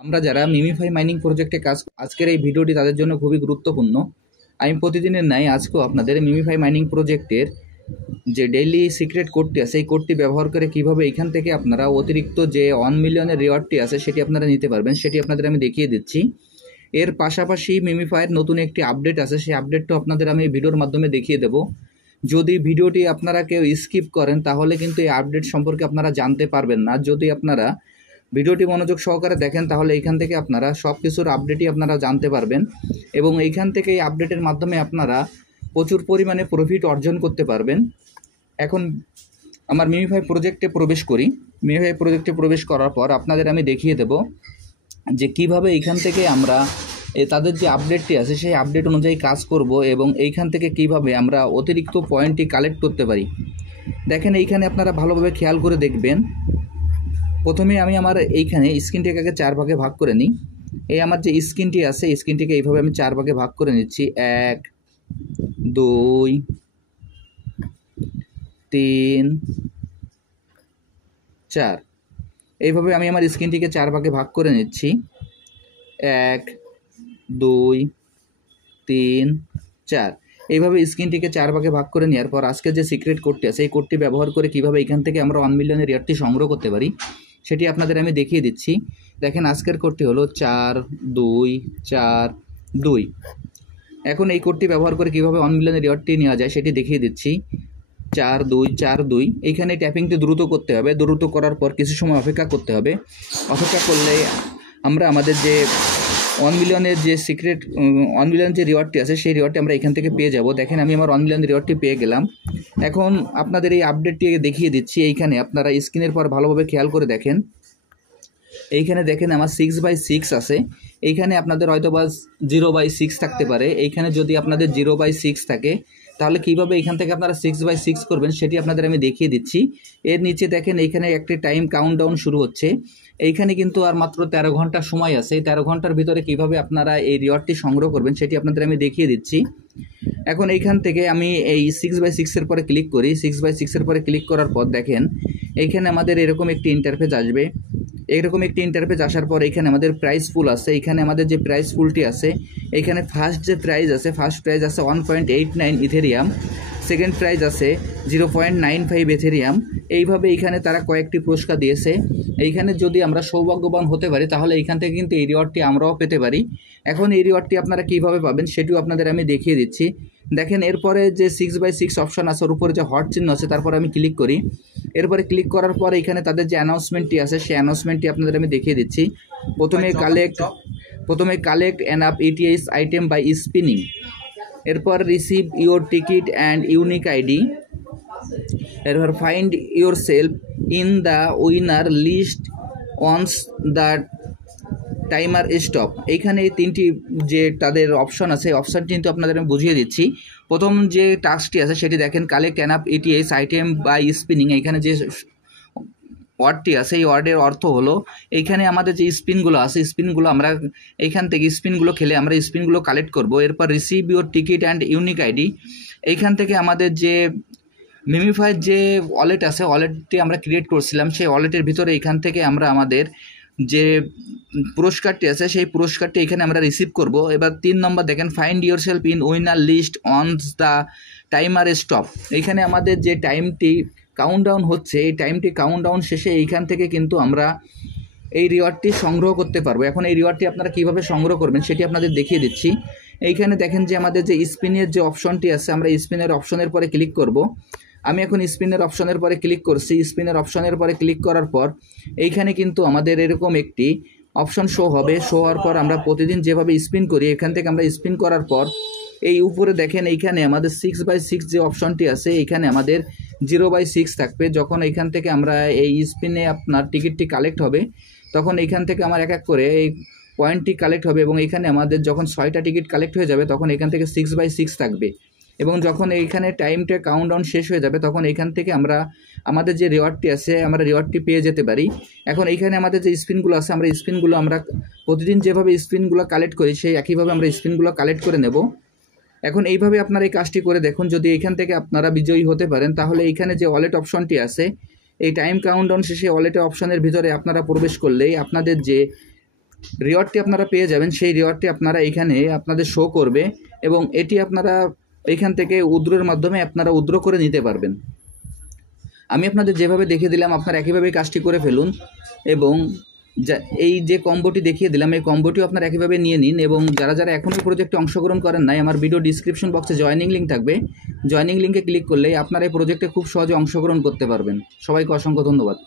আমরা যারা MemeFi mining প্রজেক্টে কাজ আজকের এই ভিডিওটি তাদের জন্য খুবই গুরুত্বপূর্ণ। আমি প্রতিদিনের ন্যায় আজকেও আপনাদের মিমিফাই মাইনিং প্রজেক্টের যে ডেইলি সিক্রেট কোডটি আছে এই কোডটি ব্যবহার করে কিভাবে এখান থেকে আপনারা অতিরিক্ত যে 1 মিলিয়নের রিওয়ার্ডটি আছে সেটি আপনারা নিতে পারবেন সেটি আপনাদের আমি দেখিয়ে দিচ্ছি। এর পাশাপাশি মিমিফাইয়ের নতুন একটি আপডেট আছে, সেই আপডেটটা আপনাদের আমি ভিডিওর মাধ্যমে দেখিয়ে দেব। যদি ভিডিওটি আপনারা কেউ স্কিপ করেন তাহলে কিন্তু এই আপডেট সম্পর্কে আপনারা জানতে পারবেন না। যদি আপনারা ভিডিওটি মনোযোগ সহকারে দেখেন তাহলে এইখান থেকে আপনারা সব কিছুর আপডেটই আপনারা জানতে পারবেন এবং এইখান থেকে এই আপডেটের মাধ্যমে আপনারা প্রচুর পরিমাণে প্রফিট অর্জন করতে পারবেন। এখন আমার মিমিফাই প্রজেক্টে প্রবেশ করি। মিমিফাই প্রজেক্টে প্রবেশ করার পর আপনাদের আমি দেখিয়ে দেব যে কিভাবে এইখান থেকে আমরা তাদের যে আপডেটটি আছে সেই আপডেট অনুযায়ী কাজ করব এবং এইখান থেকে কিভাবে আমরা অতিরিক্ত পয়েন্টটি কালেক্ট করতে পারি। দেখেন এইখানে আপনারা ভালোভাবে খেয়াল করে দেখবেন। প্রথমে আমি আমার এইখানে স্ক্রিনটিকে আগে 4 ভাগে ভাগ করে নিই। এই আমার যে স্ক্রিনটি আছে এই স্ক্রিনটিকে এইভাবে আমি 4 ভাগে ভাগ করে নিচ্ছি। 1 2 3 4 এইভাবে আমি আমার স্ক্রিনটিকে 4 ভাগে ভাগ করে নিচ্ছি। 1 2 3 4 এইভাবে স্ক্রিনটিকে 4 ভাগে ভাগ করে নেওয়ার পর আজকে যে সিক্রেট কোডটি আছে এই কোডটি ব্যবহার করে কিভাবে এখান থেকে আমরা 1 মিলিয়নের রিওয়ার্ডটি সংগ্রহ করতে পারি সেটি আপনাদের আমি দেখিয়ে দিচ্ছি। দেখেন আজকের কোডটি হলো 4 2 4 2। এখন এই কোডটি ব্যবহার করে কিভাবে 1 মিলিয়নের রিওয়ার্ডটি নেওয়া যায় সেটি দেখিয়ে দিচ্ছি। 4 2 4 2 এইখানে ট্যাপিংটি দ্রুত করতে হবে। দ্রুত করার পর কিছু সময় অপেক্ষা করতে হবে। অপেক্ষা করলে আমরা আমাদের যে 1 মিলিয়নের যে সিক্রেট 1 মিলিয়ন যে রিওয়ার্ডটি আছে সেই রিওয়ার্ডটি আমরা এখান থেকে পেয়ে যাব। দেখেন আমি আমার 1 মিলিয়ন রিওয়ার্ডটি পেয়ে গেলাম। এখন আপনাদের এই আপডেটটি দেখিয়ে দিচ্ছি। এইখানে আপনারা স্ক্রিনের পর ভালোভাবে খেয়াল করে দেখেন। এইখানে দেখেন আমার 6/6 আছে। এইখানে আপনাদের হয়তো বা 0/6 থাকতে পারে। এইখানে যদি আপনাদের 0/6 থাকে তাহলে কিভাবে এখান থেকে আপনারা 6/6 করবেন সেটি আপনাদের আমি দেখিয়ে দিচ্ছি। এর নিচে দেখেন এইখানে একটি টাইম কাউন্টডাউন শুরু হচ্ছে। এইখানে কিন্তু আর মাত্র 13 ঘন্টা সময় আছে। এই 13 ঘন্টার ভিতরে কিভাবে আপনারা এই রিওয়ার্ডটি সংগ্রহ করবেন সেটি আপনাদের আমি দেখিয়ে দিচ্ছি। এখন এইখান থেকে আমি এই 6/6 এর পরে ক্লিক করি। 6/6 এর পরে ক্লিক করার পর দেখেন এইখানে আমাদের এরকম একটি ইন্টারফেস আসবে। এরকম একটি ইন্টারফেস আসার পর এখানে আমাদের প্রাইস পুল আছে। এখানে আমাদের যে প্রাইস পুলটি আছে এখানে ফার্স্ট যে প্রাইস আছে ফার্স্ট প্রাইস আছে 1.89 ইথেরিয়াম, সেকেন্ড প্রাইস আছে 0.95 ইথেরিয়াম। এইভাবে এইখানে তারা কয়েকটি পুরস্কার দিয়েছে। এইখানে যদি আমরা সৌভাগ্যবান হতে পারি তাহলে এইখান থেকে কিন্তু এই রিওয়ার্ডটি আমরাও পেতে পারি। এখন এই রিওয়ার্ডটি আপনারা কীভাবে পাবেন সেটিও আপনাদের আমি দেখিয়ে দিচ্ছি। দেখেন এরপরে যে 6/6 অপশন আছে ওর উপরে যে হট চিহ্ন আছে তারপরে আমি ক্লিক করি। এরপরে ক্লিক করার পর এখানে তাদের যে অ্যানাউন্সমেন্টটি আছে সেই অ্যানাউন্সমেন্টটি আপনাদের আমি দেখিয়ে দিচ্ছি। প্রথমে collect enough ETS item by spinning, এরপর receive your ticket and unique ID, এরপর find yourself in the winner list once the timer stop. এইখানে এই 3টি যে তাদের অপশন আছে অপশানটি কিন্তু আপনাদের আমি বুঝিয়ে দিচ্ছি। প্রথম যে টাস্কটি আছে সেটি দেখেন collect enough ETS item by spinning. এইখানে যে ওয়ার্ডটি আছে এই ওয়ার্ডের অর্থ হলো এইখানে আমাদের যে স্পিনগুলো আছে স্পিনগুলো আমরা এইখান থেকে স্পিনগুলো খেলে আমরা স্পিনগুলো কালেক্ট করব। এরপর receive your ticket and unique ID, এইখান থেকে আমাদের যে মিমিফাইয়ের যে ওয়ালেট আছে ওয়ালেটটি আমরা ক্রিয়েট করছিলাম সেই ওয়ালেটের ভিতরে এইখান থেকে আমরা আমাদের যে পুরস্কারটি আছে সেই পুরস্কারটি এখানে আমরা রিসিভ করব। এবার 3 নম্বর দেখেন find yourself in winner list once the timer stop. এইখানে আমাদের যে টাইমটি কাউন্টডাউন হচ্ছে এই টাইমটি কাউন্টডাউন শেষে এইখান থেকে কিন্তু আমরা এই রিওয়ার্ডটি সংগ্রহ করতে পারবো। এখন এই রিওয়ার্ডটি আপনারা কীভাবে সংগ্রহ করবেন সেটি আপনাদের দেখিয়ে দিচ্ছি। এইখানে দেখেন যে আমাদের যে স্পিনের যে অপশনটি আছে আমরা স্পিনের অপশনের পরে ক্লিক করব। আমি এখন স্পিনের অপশনের পরে ক্লিক করছি। স্পিনের অপশনের পরে ক্লিক করার পর এইখানে কিন্তু আমাদের এরকম একটি অপশন শো হবে। শো হওয়ার পর আমরা প্রতিদিন যেভাবে স্পিন করি এখান থেকে আমরা স্পিন করার পর এই উপরে দেখেন এইখানে আমাদের 6/6 যে অপশনটি আছে এইখানে আমাদের 0/6 থাকবে। যখন এইখান থেকে আমরা এই স্পিনে আপনার টিকিটটি কালেক্ট হবে তখন এইখান থেকে আমার এক এক করে এই পয়েন্টটি কালেক্ট হবে এবং এখানে আমাদের যখন 6টা টিকিট কালেক্ট হয়ে যাবে তখন এখান থেকে 6/6 থাকবে এবং যখন এইখানে টাইমটা কাউন্টডাউন শেষ হয়ে যাবে তখন এইখান থেকে আমরা আমাদের যে রিওয়ার্ডটি আছে আমরা রিওয়ার্ডটি পেয়ে যেতে পারি। এখন এইখানে আমাদের যে স্পিনগুলো আছে আমরা স্পিনগুলো আমরা প্রতিদিন যেভাবে স্পিনগুলো কালেক্ট করি সেই একইভাবে আমরা স্পিনগুলো কালেক্ট করে নেব। এখন এইভাবে আপনারা এই কাজটি করে দেখুন। যদি এখান থেকে আপনারা বিজয়ী হতে পারেন তাহলে এইখানে যে ওয়ালেট অপশনটি আছে এই টাইম কাউন্টডাউন শেষে ওয়ালেটের অপশনের ভিতরে আপনারা প্রবেশ করলেই আপনাদের যে রিওয়ার্ডটি আপনারা পেয়ে যাবেন, সেই রিওয়ার্ডটি আপনারা এখানে আপনাদের শো করবে এবং এটি আপনারা এখান থেকে উইথড্রর মাধ্যমে আপনারা উইথড্র করে নিতে পারবেন। আমি আপনাদের যেভাবে দেখিয়ে দিলাম আপনারা একইভাবে কাজটি করে ফেলুন এবং এই যে কম্বোটি দেখিয়ে দিলাম এই কম্বোটিও আপনারা একইভাবে নিয়ে নিন। এবং যারা যারা এখনও প্রজেক্টে অংশগ্রহণ করেন নাই, আমার ভিডিও ডিসক্রিপশন বক্সে জয়েনিং লিঙ্ক থাকবে, জয়েনিং লিঙ্কে ক্লিক করলেই আপনারা এই প্রজেক্টে খুব সহজে অংশগ্রহণ করতে পারবেন। সবাইকে অসংখ্য ধন্যবাদ।